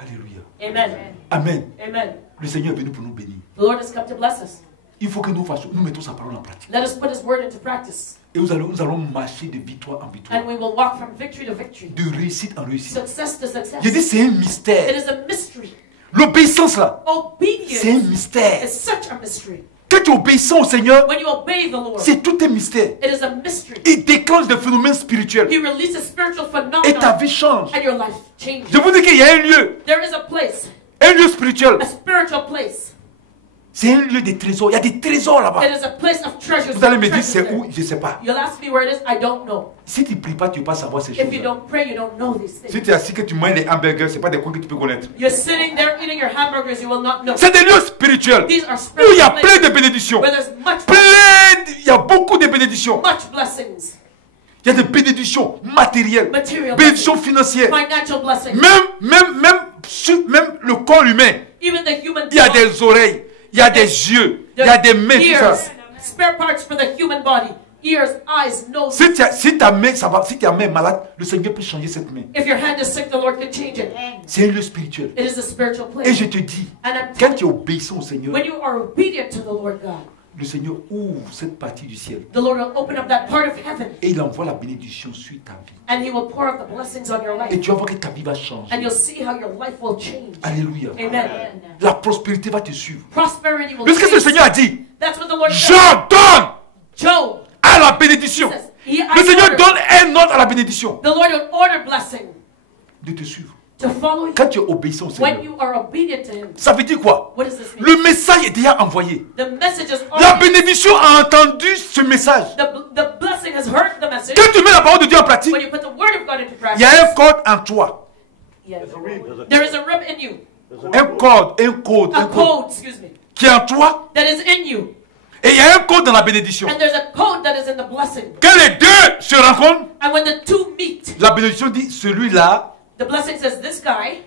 Alléluia. Amen. Amen. Amen. Le Seigneur est venu pour nous bénir. The Lord has come to bless us. Il faut que nous mettons sa parole en pratique. Let us put his word into practice. Et nous allons marcher de victoire en victoire. And we will walk from victory to victory. De réussite en réussite. Success to success. J'ai dit c'est un It mystère. is a mystery. L'obéissance là, Obedience c'est un mystère. is such a mystery. Quand tu es obéissant au Seigneur, When you obey the Lord, c'est tout un mystère. it is a mystery. Il déclenche des phénomènes spirituels. He releases spiritual Et ta phenomena vie change. and your life changes. Je vous dis qu'il y a un lieu spirituel. A spiritual place. C'est un lieu de trésors. Il y a des trésors là-bas. It is a place of treasures. Vous allez me dire Treasures c'est there. où? Je ne sais pas. You'll ask me where it is. I don't know. Si tu ne pries pas, tu ne peux pas savoir ces If you choses. don't pray, you don't know these Si things. tu es assis que tu manges des hamburgers, ce n'est pas des coins que tu peux connaître. You're sitting there eating your hamburgers. You will not know. C'est des lieux spirituels These are où il y a spiritual plein de places bénédictions. where there's Il y a beaucoup de bénédictions. much blessings, Il y a des bénédictions matérielles, material bénédictions blessings, financières. financial blessings. Même le corps humain. Even the human Il y a body. des oreilles, il y a des yeux, il y a des mains, tout ça. ears, spare parts for the human body, ears, eyes, nose. Si ta main, ça va, si ta main est malade, le Seigneur peut changer cette main. If your hand is sick, the Lord can change it. C'est un lieu spirituel. It is a spiritual Et place. je te dis, And I'm quand telling tu es you, obéissant au Seigneur, when you are obedient to the Lord God, le Seigneur ouvre cette partie du ciel the Lord will open up that part of heaven et il envoie la bénédiction sur ta vie. and He will pour out the blessings on your Et life. tu vas voir que ta vie va changer. And you'll see how your life will change. Alléluia. Amen. La prospérité va te suivre. Prosperity will Parce que le change. Seigneur a dit, That's what the Lord said. j'ordonne Job à la bénédiction. says, I Le Seigneur order- donne un ordre à la bénédiction The Lord will order blessing de te suivre. to follow you Quand tu es obéissant au when Seigneur, you are obedient to Him. ça veut dire quoi? What does this mean? Le message est déjà envoyé. The message is La already, bénédiction a entendu ce message. the blessing has heard the message. Quand tu mets la parole de Dieu en pratique, When you put the word of God into il y a un practice, code en toi. yes. There is a rib in you, Un code a code, excuse me, qui est en toi. that is in you, Et il y a un code dans la bénédiction. and there's a code that is in the blessing. Quand les deux se rencontrent, And when the two meet, la bénédiction dit, celui-là, the blessing says, "This guy,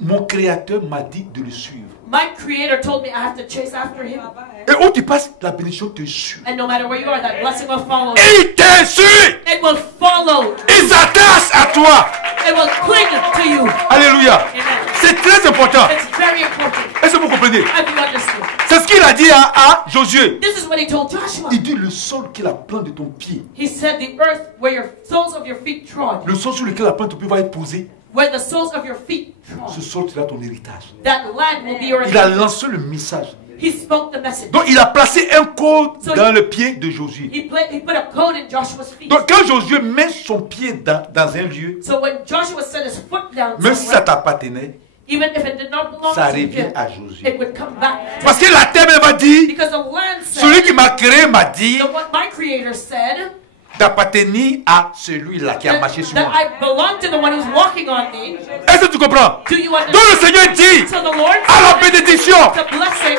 mon créateur m'a dit de le suivre. my Creator told me I have to chase after him." Et où tu passes, la bénédiction te suit. And no matter where you are, that blessing will follow. Et il te suit. It will follow. Il s'attache à toi. It will cling to you. Alléluia. Amen. C'est très important. It's very important. Est-ce que vous comprenez? Have you understood? C'est ce qu'il a dit à Josué. This is what he told Joshua. Il dit le sol qui est la plante de ton pied. He said the earth where your soles of your feet trod, Le sol sur lequel la plante de ton pied va être posée. where the soles of your feet Ce trod, sol sera ton héritage. that land will be your Il a inheritance. lancé le message. He spoke the message. Donc il a placé un code So dans le pied de Josué. He put a code in Joshua's feet. Donc quand Josué met son pied dans un lieu, So when Joshua set his foot down même si ça somewhere, t'appartenait, even if it did not belong ça to revient him, à Josué. it would come back to Parce him. que la terre m'a dit, Because the land celui qui said, m'a créé m'a dit what my creator said, d'appartenir à celui-là qui a marché sur that moi. I belong to the one who's walking on me. Est-ce que tu comprends? Do you Donc understand? le Seigneur dit So the Lord à la said bénédiction the blessing,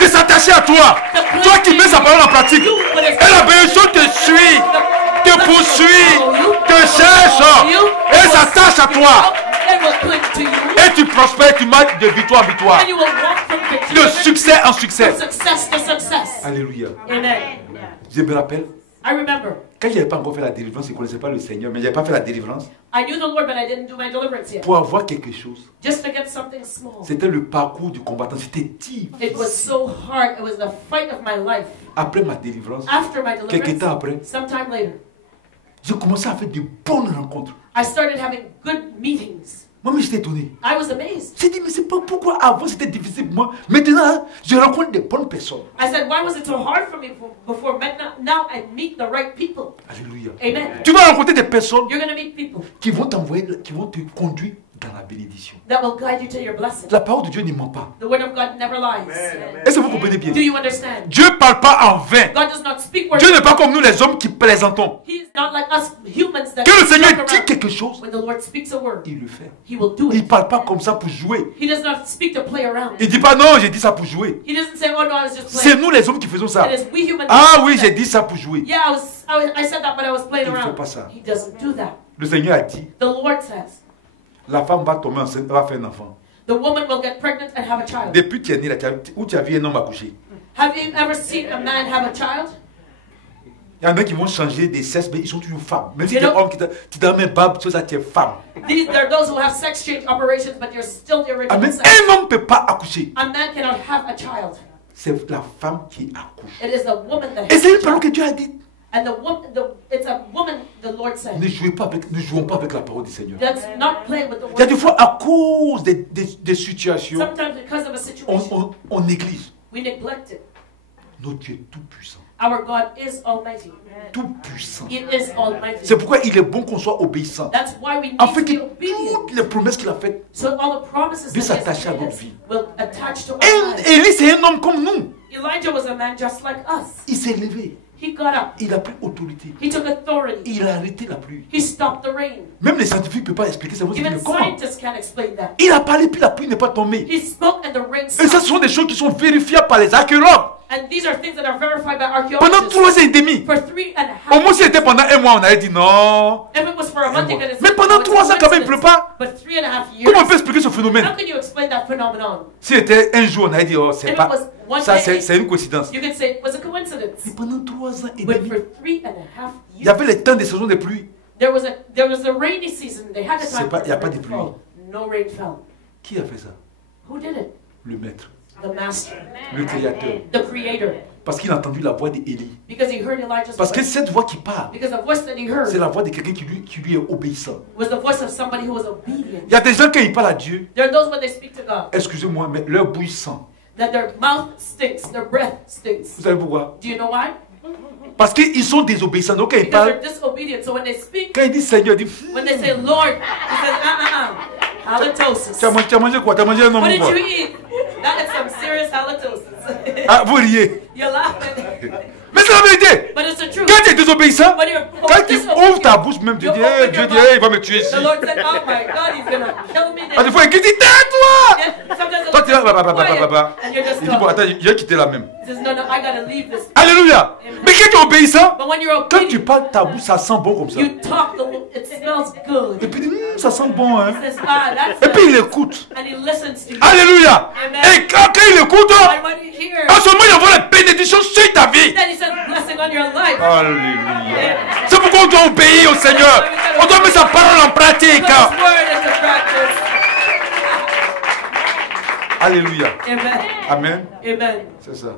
de s'attacher à toi. Toi qui mets sa parole en pratique. Et la bénédiction te suit, te poursuit, te cherche et s'attache à toi. it will cling to you, Et tu prospères, tu marches de victoire en victoire. and you will walk from victory De to victory, succès en succès. from success to success. Alléluia. Amen. Je me rappelle, I remember. quand je n'avais pas encore fait la délivrance, je ne connaissais pas le Seigneur, mais je n'avais pas fait la délivrance. I knew the Lord, but I didn't do my deliverance yet. Pour avoir quelque chose, Just to get something small. c'était le parcours du combattant. C'était difficile. It was so hard. It was the fight of my life. Après ma délivrance, After my quelques temps deliverance, après, sometime later, j'ai commencé à faire de bonnes rencontres. I started having good meetings. Moi-même, j'étais étonné. I was amazed. J'ai dit, mais c'est pas pourquoi avant c'était difficile pour moi. Maintenant, je rencontre des bonnes personnes. I said, why was it so hard for me before? But now I meet the right people. Alléluia. Amen. Tu vas rencontrer des personnes You're going to meet people qui vont t'envoyer, qui vont te conduire dans la bénédiction. that will guide you to your blessing. La parole de Dieu ne ment pas. The word of God never lies. Est-ce que vous comprenez bien? Do you understand? Dieu ne parle pas en vain. God does not speak words. Dieu n'est pas comme nous les hommes qui plaisantons. He's not like us humans that Quand le Seigneur joke dit around. quelque chose, When the Lord speaks a word, il le fait. He will do Il ne it. parle pas comme ça pour jouer. He does not speak to play around. Il ne dit pas non, j'ai dit ça pour jouer. He doesn't say, oh no, I was just C'est playing. nous les hommes qui faisons ça. It is we humans. Ah that do oui, that. j'ai dit ça pour jouer. Yeah, I said that, but I was playing Il fait around. pas ça. He doesn't do that. Le Seigneur a dit, The Lord says, la femme va tomber enceinte, elle va faire un enfant. the woman will get pregnant and have a child. Depuis que tu es né, là, où tu as vu un homme accoucher? Have you ever seen a man have a child? Il y en a qui vont changer des sexes, mais ils sont toujours femmes. Même si You tu es know- homme, tu t'as même barbe, tout ça, tu es femme. There are those who have sex change operations, but you're still the original Amen. sex. Un homme ne peut pas accoucher. A man cannot have a child. C'est la femme qui accouche. It is the woman that Et has c'est a une parole child. que Dieu a dit. And it's a woman, the Lord said. Ne jouons pas avec la parole du Seigneur. That's not playing with the Il y a des word. fois, à cause des situations, Sometimes because of a situation, on néglige. we neglect it. Notre Dieu est tout puissant. Our God is almighty. Tout puissant. He is almighty. C'est pourquoi il est bon qu'on soit obéissant. That's why we need Afin to que be obedient. toutes les promesses qu'il a faites. So all the promises puisse that he has s'attacher à made notre us vie. will attach to our lives. Élie, c'est un homme comme nous. Elijah was a man just like us. Il s'est levé. He got up. Il a pris autorité. He took authority. Il a arrêté la pluie. He stopped the rain. Même les scientifiques ne peuvent pas expliquer ça. Vous Even dites, mais comment? scientists can't explain that. Il a parlé, puis la pluie n'est pas tombée. He spoke and the rain Et ça, ce stopped. sont des choses qui sont vérifiables par les archéologues. And these are things that are verified by Pendant archaeologists. 3 ans et demi. For 3.5 Au moins, si c'était pendant un mois, on aurait dit non. If it was for a month, you could have Mais said, pendant "Oh, it's a 3 ans, quand même, il ne pleut coincidence." pas. But 3.5 years. Comment on peut expliquer ce phénomène? How can you explain that phenomenon? Si c'était un jour, on aurait dit, oh, c'est If it pas. was one Ça, day, c'est une coïncidence. you could say it was a coincidence. Mais pendant 3 ans et But demi, for 3.5 il y years, avait les temps des saisons de pluie. there was a rainy season. They had a C'est time pas- for y a the pas rain de to pluie. fall. No rain fell. Qui a fait ça? Who did it? Le maître, The master, le créateur. the creator. Parce qu'il a entendu la voix d'Élie. Because he heard Elijah's Parce que voice. cette voix qui parle, Because the voice that he c'est heard la voix de quelqu'un qui lui est obéissant. was the voice of somebody who was obedient. Il y a des gens, quand ils parlent à Dieu, There are those when they speak to God, excusez-moi, mais leur bouille sent. that their mouth stinks, their breath stinks. Vous savez pourquoi? Do you know why? Parce qu'ils sont désobéissants. Donc quand ils Because parlent, they're disobedient. So when they speak, quand ils disent Seigneur, ils disent when they say Lord, he says, halitosis. tu as mangé quoi? Tu as mangé un homme What ou did quoi? you eat? That is some serious halitosis. Ah, vous riez. You're laughing. Mais c'est la vérité. But it's the truth. Quand tu es désobéissant, When you're quand tu ouvres ta bouche même, tu you dis, open Dieu your dit, mouth. il va me tuer ici. The Lord said, oh my God, he's gonna kill me Ah, des there. fois, il dit, tais-toi! Yeah, sometimes the Toi, Lord tu es là, says, bah. quiet, and you're just Il dit, bon, gone. attends, je vais quitter la même. He says, no, I gotta leave this. Alléluia. Mais quand tu es obéissant, But when you're quand tu obedient, parles, ta bouche, ça sent bon comme ça. you talk, it smells good. Et puis, il dit, ça sent bon, hein. He says, that's Et puis, il good. écoute. And he listens to you. Alléluia. Amen. Et quand il écoute, And when you hear, en ce moment, il envoie la bénédiction sur ta vie. then he says, blessing on your life. Alléluia. Yeah. C'est pourquoi on doit obéir au Seigneur. On doit mettre sa parole en pratique. Put his word into practice. Alléluia. Amen. Amen. Amen. C'est ça.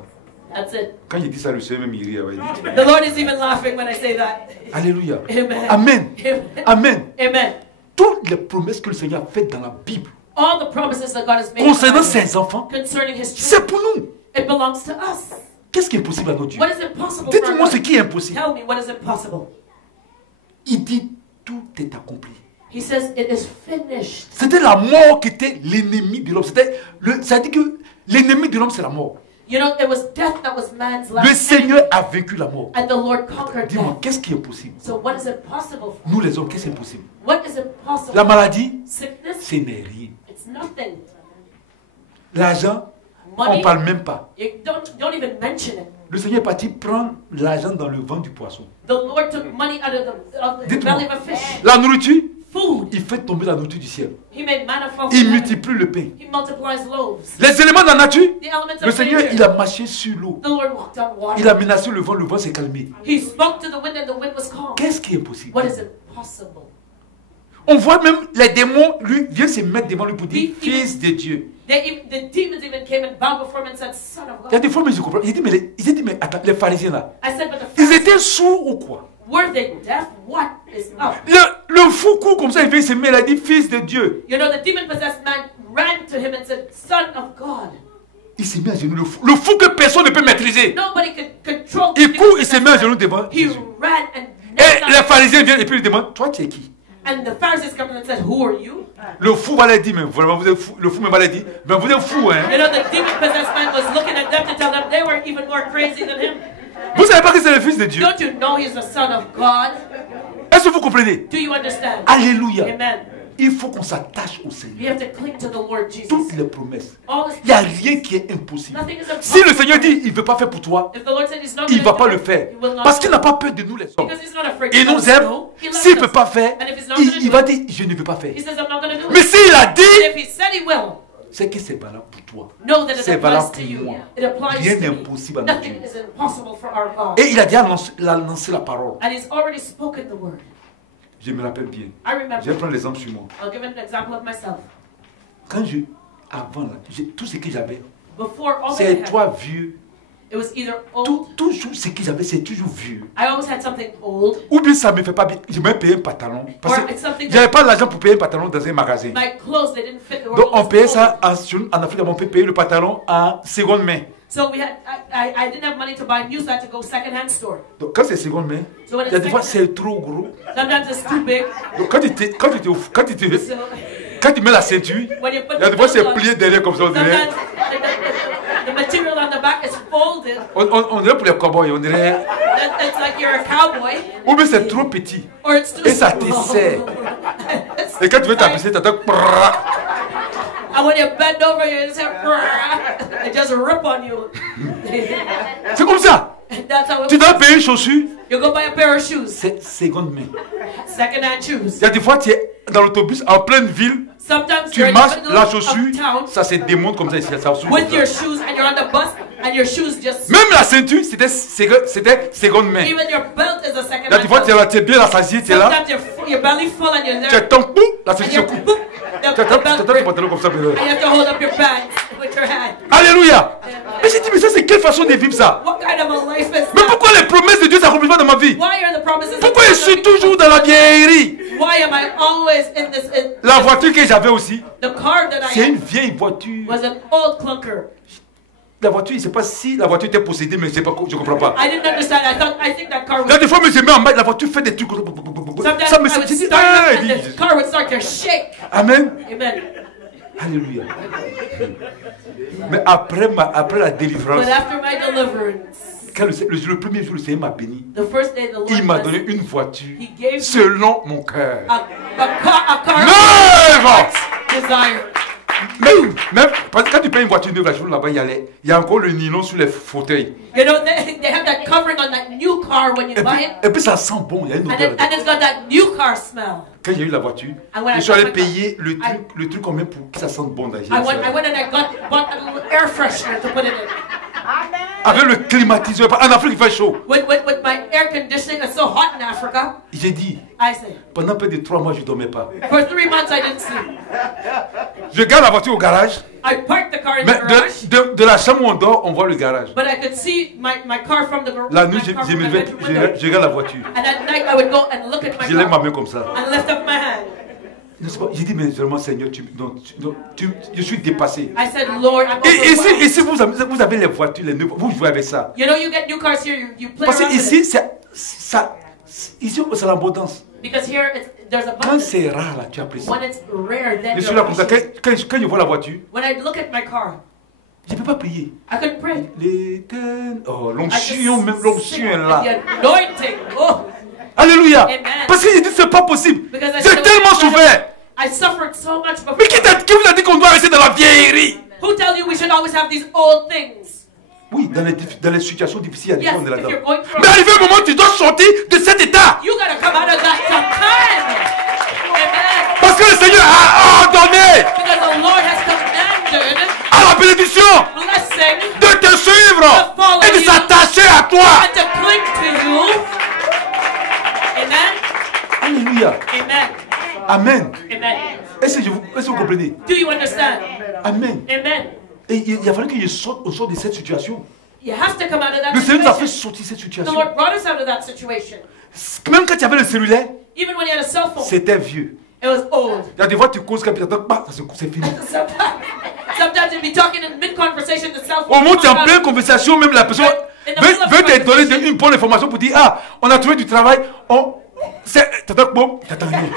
That's it. Quand il dit ça, le Seigneur même il rit. Ouais, il dit. The Lord is even laughing when I say that. Alléluia. Amen. Amen. Amen. Amen. Amen. Toutes les promesses que le Seigneur a faites dans la Bible All the promises that God has made concernant ses enfants, concerning His c'est children, pour nous. it belongs to us. Qu'est-ce qui est possible à notre Dieu? What is impossible for Dites-moi God? ce qui est impossible. Tell me what is impossible. Il dit tout est accompli. He says it is finished. C'était la mort qui était l'ennemi de l'homme. Ça dit que l'ennemi de l'homme c'est la mort. You know, it was death that was man's Le last Seigneur a vaincu la mort. and the Lord conquered Dis-moi, death. qu'est-ce qui est possible? So what is impossible for? Nous les hommes, qu'est-ce qui est possible? What is impossible? La maladie, Sickness? ce n'est rien. It's nothing. L'argent, on Money? ne parle même pas. You don't even mention it. Le Seigneur est parti prendre l'argent dans le ventre du poisson. The Lord took money out of the Dites-moi. belly of a fish. La nourriture, Food. il fait tomber la nourriture du ciel. He made manna fall Il from heaven. multiplie le pain. He multiplies loaves. Les éléments de la nature, The elements le of Seigneur, nature. il a marché sur l'eau. The Lord walked on water. Il a menacé le vent s'est calmé. He spoke to the wind and the wind was calm. Qu'est-ce qui est possible? What is impossible? On voit même les démons, lui, viennent se mettre devant lui pour dire fils de Dieu. The demons even came and bowed before him and said, Son of Il y a God. des fois, mais je comprends. Il dit, mais attends, les pharisiens là, I said, but the ils Pharisees, étaient sourds ou quoi? were they deaf? What is up? Le fou court comme ça, il vient se met, il a dit fils de Dieu. You know, the demon-possessed man ran to him and said, Son of God. Il s'est mis à genoux, le fou que personne ne peut maîtriser. Nobody could control the Il court, il se demon-possessed met à man. genoux devant He Jésus. ran and Et knelt les down. pharisiens viennent et puis ils demandent, toi tu es qui? And the Pharisees come and said, Who are you? Le fou va leur dire, mais vraiment vous êtes fou. Le fou me va leur dire, mais vous êtes fou, hein? You know, the demon-possessed man was looking at them to tell them they were even more crazy than him. Vous savez pas que c'est le fils de Dieu? Don't you know he's the Son of God? Est-ce que vous comprenez? Do you understand? Alléluia. Amen. Il faut qu'on s'attache au You Seigneur. have to cling to the Lord Jesus. Toutes les promesses. All his Il n'y a promises. rien qui est impossible. Nothing is Si impossible. le Seigneur dit, il ne veut pas faire pour toi, If the Lord said he's not il ne va gonna pas do le it, faire. he will not Parce do qu'il it. n'a pas peur de nous les hommes. Because he's not afraid Il to let nous us aime. know. He loves S'il ne us. peut pas faire, And if he's not gonna il do va it, dire, je ne veux pas faire. he says, I'm not going to do Mais it. s'il a And dit, if he said he will, c'est que c'est valable pour toi. know that it C'est applies valable to pour you. moi. It applies Rien to n'est me. impossible à notre Nothing Dieu. is impossible for our God. Et il a déjà lancé la parole. And he's already spoken the word. Je me rappelle bien. I Je vais remember. prendre l'exemple sur moi. I'll give an example of myself. Quand avant là, tout ce que j'avais, Before all that I c'est had, toi vieux. it was either old. Toujours ce que j'avais, c'est toujours vieux. I always had something old. Ou bien ça me fait pas bien. Je vais payer un pantalon. Parce Or que it's something j'avais that pas l'argent pour payer un pantalon dans un magasin. my clothes, they didn't fit. They were Donc on always payait old. ça en Afrique, on peut payer le pantalon en seconde main. So we had, I didn't have money to buy new, so I had to go second-hand store. Donc quand c'est seconde main, So when il y a it's des fois second, c'est trop gros. sometimes it's too big. Donc So quand tu mets la ceinture, when you put il y a the des fois c'est belt on, plié derrière comme ça. On dirait, sometimes the material on the back is folded. on dirait pour les cowboys, on dirait. It's like you're a cowboy, Ou bien c'est trop petit. or it's too Et ça te small. serre. Et quand tu veux taper, tu entends. And when you bend over, you just have, it just rip on you. C'est comme ça. That's how Tu it dois works. payer une chaussure, You go buy a pair of shoes, c'est seconde main. second-hand shoes. Il y a des fois, tu es dans l'autobus en pleine ville, Sometimes tu you're in marches, the middle la of chaussure, town ça se démonte comme ça, ça s'ouvre. with comme your ça. shoes, and you're on the bus, and your shoes just. Même la ceinture, c'était seconde main. Even your belt is a Il y a second-hand des fois, tu es belt. là, tu es bien rassasié, tu es là, Sometimes your belly full and you're tu there, attends, boum, la and ceinture you're coupe. boop, Tu the attends belt ton rip, pantalon comme ça. and you have to hold up your pants with your hand. Alléluia. Mais j'ai dit, mais ça, c'est quelle façon de vivre ça? What kind of a life is Mais that? pourquoi les promesses de Dieu s'accomplissent pas dans ma vie? Why are the promises? of Pourquoi God je suis not toujours dans la vieillerie? Why am I always in this? La voiture que j'avais aussi, The car that c'est I une had vieille voiture. was an old clunker. La voiture, je ne sais pas si la voiture était possédée, mais je ne comprends pas. I didn't understand. I think that car Il y a was. des fois, mais je mets en bas, la voiture fait des trucs. Sometimes Ça me I would dit, start ah, up and il dit, the car would start to shake. Amen. Amen. Alléluia. Mais après la délivrance, But after my deliverance, quand le premier jour, le Seigneur m'a béni. the first day the Lord Il m'a blessed donné me, une voiture He gave me selon mon cœur. a car Neuve! desire. Même parce que quand tu payes une voiture neuve, la journée là-bas, il y a encore le nylon sur les fauteuils. You know, they have that covering on that new car when you buy it. Et puis ça sent bon, il y a une odeur. And it's got that new car smell. Quand j'ai eu la voiture, And when je I suis allé got my car, payer le truc combien pour que ça sente bon d'ailleurs. I went and I bought a little air freshener to put it in. Avec le climatiseur. En Afrique, il fait chaud. With my air conditioning, it's so hot in Africa. J'ai dit, I said, pendant près de 3 mois, je ne dormais pas. for 3 months I didn't sleep. Je garde la voiture au garage. I parked the car in Mais the garage. de la chambre où on dort, on voit le garage. But I could see my car from the garage. La nuit, je regarde la voiture. And at night I would go and look at my Je lève ma car main comme ça. and lift up my hand. J'ai dit, mais vraiment, Seigneur, je suis dépassé. I said, Lord, I'm Et overwhelmed. ici vous avez les voitures, les neuves, vous jouez avec ça. You know, you get new cars here, you play Parce around que with ici, it. c'est l'abondance. Because here there's Quand abundance. c'est rare, là, tu apprécies. When it's rare, then Je suis you là comme ça. appreciate. Quand je vois la voiture, When I look at my car, je ne peux pas prier. I couldn't pray. L'éternel. Oh, I just l'onction, même l'onction est là. the anointing. Oh, Alléluia. Amen. Parce que j'ai dit, c'est pas possible. Because I J'ai said, tellement souffert. I suffered so much before. Mais qui vous a dit qu'on doit rester dans la vieillerie? Who tell you we should always have these old things? Oui, dans les situations difficiles, il y a des Yes, fois on est if you're là-dedans. going through, Mais arrivé un moment, tu dois sortir de cet état. you gotta come out of that sometime. Amen. Parce que le Seigneur a ordonné Because the Lord has commanded à la bénédiction blessing de te suivre et de s'attacher à toi. and to cling to you. Amen. Alléluia. Amen. Amen. Amen. Est-ce que vous comprenez? Do you understand? Amen. Amen. Et il a fallu que je sorte de cette situation. You have to come out of that Le Seigneur nous a fait situation. sortir de cette The situation. Lord brought us out of that situation. Même quand tu avais le cellulaire, Even when you had a cell phone, c'était vieux. it was old. Il y a des fois tu causes quand tu attends, c'est fini. Sometimes you'd be talking in mid-conversation, the cell phone. Au moment où tu es en pleine conversation, même la personne veut te donner une bonne information pour dire, ah, on a trouvé du travail, t'attends, bon, t'attends rien.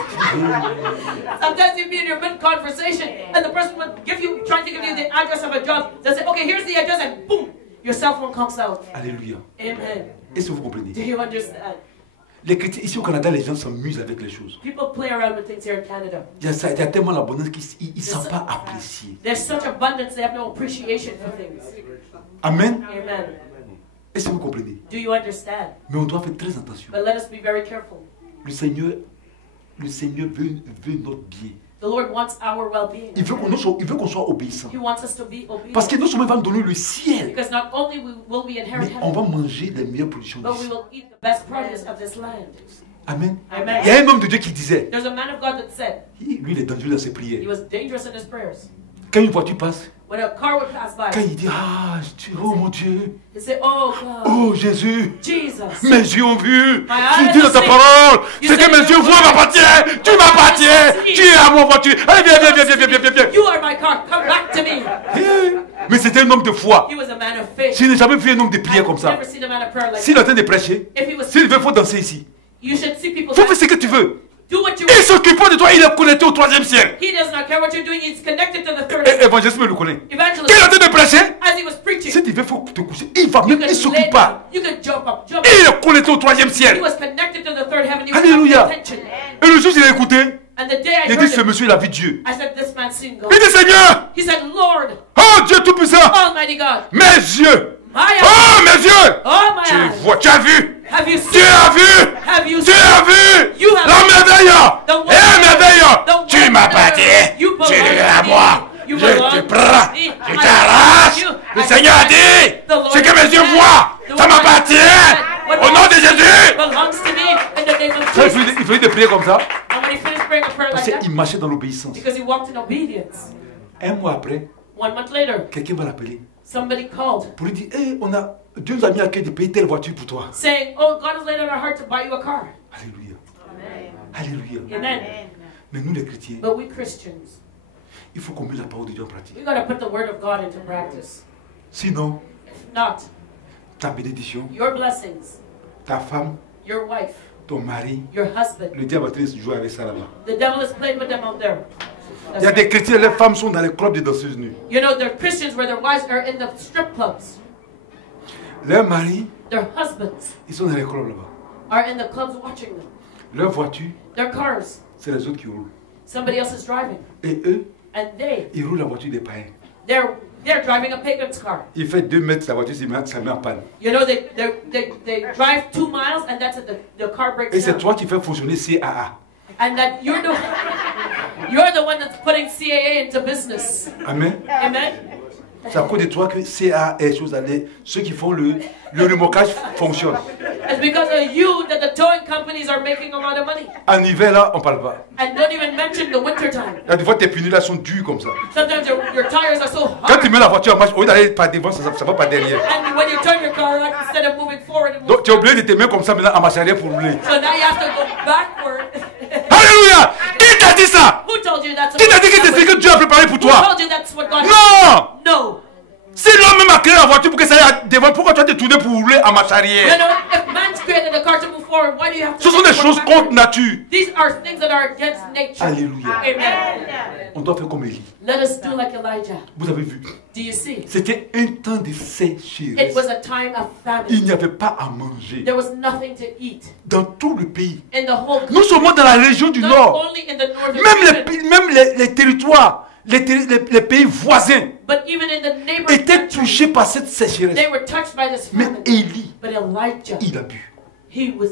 Sometimes you'd be in your mid-conversation and the person would trying to give you the address of a job. They'll say, okay, here's the address, and boom, your cell phone comes out. Alléluia. Amen. Est-ce que vous comprenez? Do you understand? Les chrétiens, ici au Canada, les gens s'amusent avec les choses. People play around with things here in Canada. Il y a tellement l'abondance qu'ils ne sont pas appréciés. There's such abundance, they have no appreciation for things. Amen. Amen. Est-ce que vous comprenez? Do you understand? Mais on doit faire très attention. But let us be very careful. Le Seigneur veut notre bien. The Lord wants our well-being. Il veut qu'on soit obéissant. He wants us to be obedient. Parce que non seulement il va nous donner le ciel, Because not only will we inherit mais on heaven, va manger les meilleures productions but we d'ici. will eat the best produce of this land. Amen. Amen. Il y a un homme de Dieu qui disait, There's a man of God that said lui il est dangereux dans ses he prières. was dangerous in his prayers. Quand une voiture passe, When a car would pass by, quand il dit, oh mon Dieu, he said, oh God, oh Jésus, Jesus. mes yeux ont vu, eyes tu dis dans ta have parole, You ce que said mes yeux your voient word. m'appartient, tu m'appartiens, tu es à mon voiture. Allez, viens. You are my car. Come back to me. Mais c'était un homme de foi. He was a man of faith. Je n'ai jamais vu un homme de prière comme I've ça. never seen a man of prayer like S'il est en that. train de prêcher, If he was, s'il veut, il faut danser ici. you should see people. Il faut faire dance. ce que tu veux. Do what you Il want. s'occupe pas de toi, il est connecté au 3e ciel. He does not care what you're doing. He's connected to the third. Et évangéliste me le connaît. Quand il est en Evangelist, train de prêcher, as he was preaching, si tu veux, il faut te coucher. Il va you même, could il lay s'occupe down. pas. You could jump up. Il est connecté au 3e He ciel. was connected to the third heaven. He was Alléluia. paying attention. Et le jour où il a écouté, And the day I il a dit, heard ce it, monsieur, il a vu Dieu. I said, this man's seen God. Il dit, Seigneur, He said, Lord, oh Dieu Tout-Puissant, Almighty God, mes yeux, my eyes, oh mes yeux, oh my tu eyes, vois, tu as vu, have you tu seen? as vu, Have you tu seen? as vu, You have la seen merveille, the et wonder, merveille, the tu wonder. m'appartiens, You belong tu es to à me. moi, You je belong te to prends, me. je I t'arrache, you. le I Seigneur a the dit, Lord ce que mes yeux said, voient, the ça word m'appartient, said, au nom de Jésus. belongs to me in the name of Ça, Jesus. il fallait de prier comme ça, And when he finished praying a prayer parce like that, qu'il marchait dans l'obéissance. because he walked in obedience, Un mois après, 1 month later, quelqu'un va l'appeler somebody called pour lui dire, hey, Dieu nous a mis à cœur de payer telle voiture pour toi. saying, oh, God has laid on our heart to buy you a car. Alléluia. Alléluia. Amen. Mais nous les chrétiens, But we Christians, il faut qu'on mette la parole de Dieu en pratique. we got to put the word of God into practice. Sinon, If not, ta bénédiction, your blessings, ta femme, your wife, ton mari, your husband, le diable va jouer avec ça là-bas. the devil is playing with them out there. Il y a des chrétiens, les femmes sont dans les clubs de danseuses nues. You know, they're Christians where their wives are in the strip clubs. Leurs maris, Their husbands ils sont dans les clubs là-bas. are in the clubs watching them. Leur voiture, Their cars, c'est les autres qui roulent. somebody else is driving. Et eux, And ils roulent la voiture des païens. they're driving a pagan's car. Il fait 2 mètres, sa voiture, ça met en panne. You know, they drive 2 miles and that's it, the car breaks Et c'est down. toi qui fais fonctionner CAA. And that you're the one that's putting CAA into business. Amen. Amen. C'est à cause de toi que CA et choses allaient. Ceux qui font le remorquage fonctionnent. It's because of you that the towing companies are making a lot of money. En hiver, là, on ne parle pas. And don't even mention the winter time. Là, des fois, tes pneus là sont durs comme ça. Sometimes your tires are so Quand hard. tu mets la voiture en marche, au lieu d'aller par devant, ça va par derrière. And when you turn your car around, instead of moving forward, it Donc, moves. tu es obligé de te mettre comme ça maintenant en marche arrière pour rouler. So now you have to go backward. Alléluia! Qui t'a dit ça? Who told you that's Qui t'a dit que c'est ce que Dieu a préparé pour Who toi? told you that's what God Non! No. Si l'homme même a créé la voiture pour que ça aille devant, pourquoi tu vas te tourner pour rouler en marche You arrière? know, if man's created a car to move forward, why do you have to Ce sont des choses contre nature. These are things that are against nature. Alléluia. Amen. On doit faire comme Élie. Let us do like Elijah. Vous avez vu? Do you see? C'était un temps de It sécheresse. was a time of Il famine. n'y avait pas à manger. There was nothing to eat Dans tout le pays. in the whole country. Non seulement dans la région du Not Nord, only in the northern region, même les territoires, les pays voisins but even in the neighboring étaient countries, touchés par cette sécheresse. they were touched by this Mais famine. Élie, But Elijah, il a bu. he was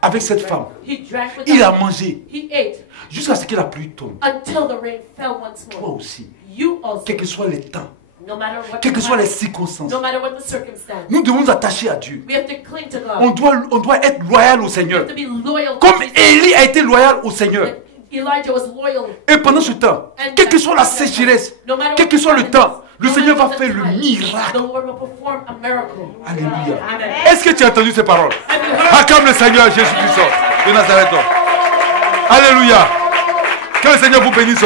Avec cette femme, he drank with il a them. mangé He ate jusqu'à ce que la pluie tombe. until the rain fell once Toi more. aussi, You also, quel que soit le temps, no matter what quelles the que soient les time, circonstances, no matter what the circumstance, nous devons nous attacher à Dieu. we have to cling to God. On doit être loyal au We Seigneur. have to be loyal. Comme to Jesus. Élie a été loyal au Seigneur. Elijah was loyal. Et pendant ce temps, quelle que soit la sécheresse, No matter quel what que soit the le time temps, is, le no Seigneur va matter faire the le time, miracle. The Lord will perform a miracle. Alléluia. Amen. Est-ce que tu as entendu ces paroles? Have you heard? Acclame le Seigneur Jésus-Christ de Nazareth. Alléluia. Que le Seigneur vous bénisse.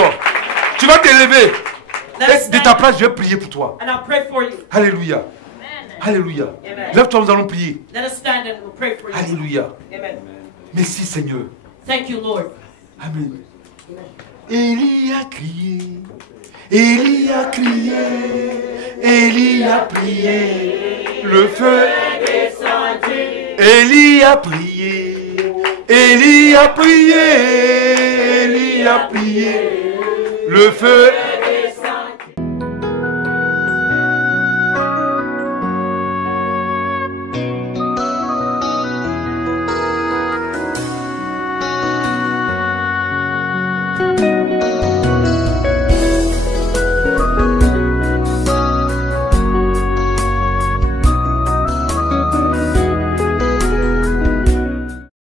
Tu vas t'élever. Let us Et de ta stand, place, je vais prier pour toi. and I'll pray for you. Alléluia. Alléluia. Lève-toi, nous allons prier. Let us stand and we'll pray for you. Alléluia. Amen. Merci Seigneur. Thank you, Lord. Amen. Élie a crié. Élie a crié. Élie a prié. Le feu est descendu. Élie a prié. Élie a prié. Élie a prié. Le feu